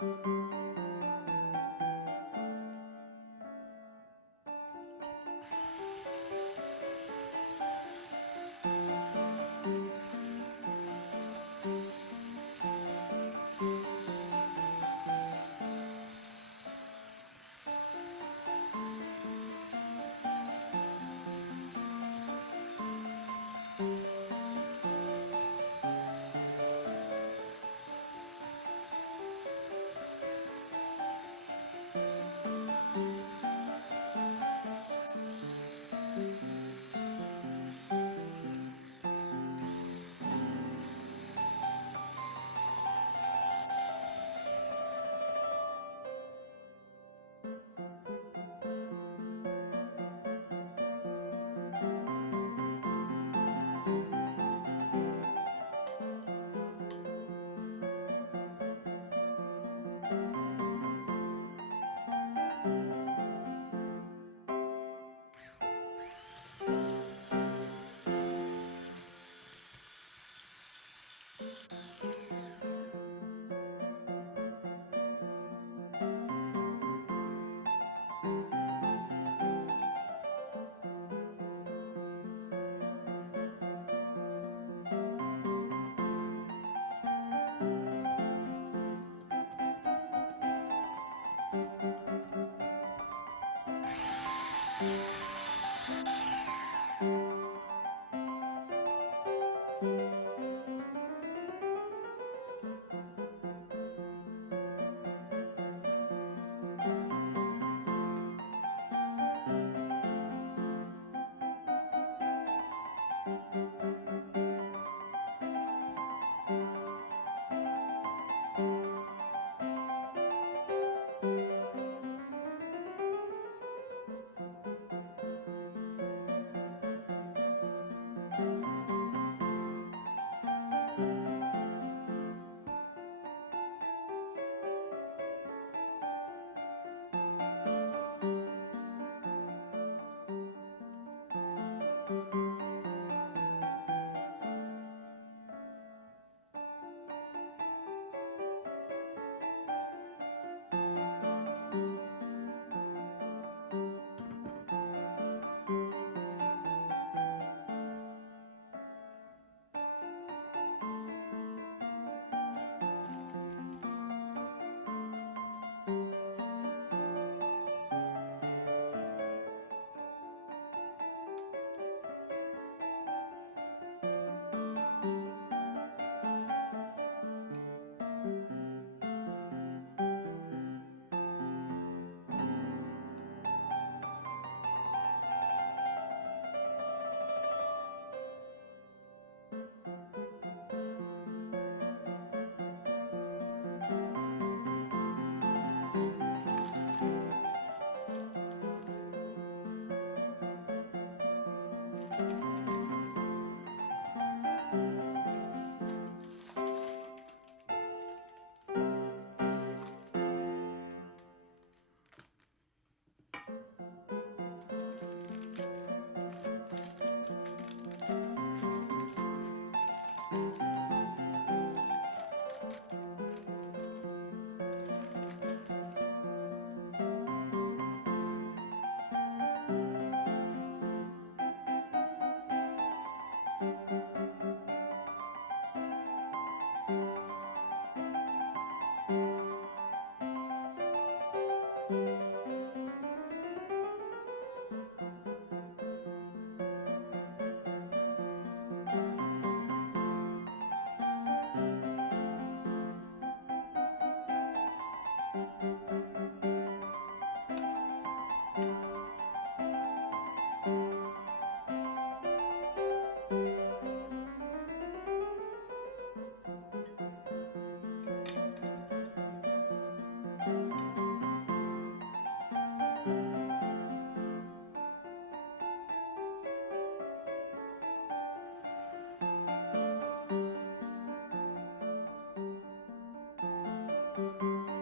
Música Música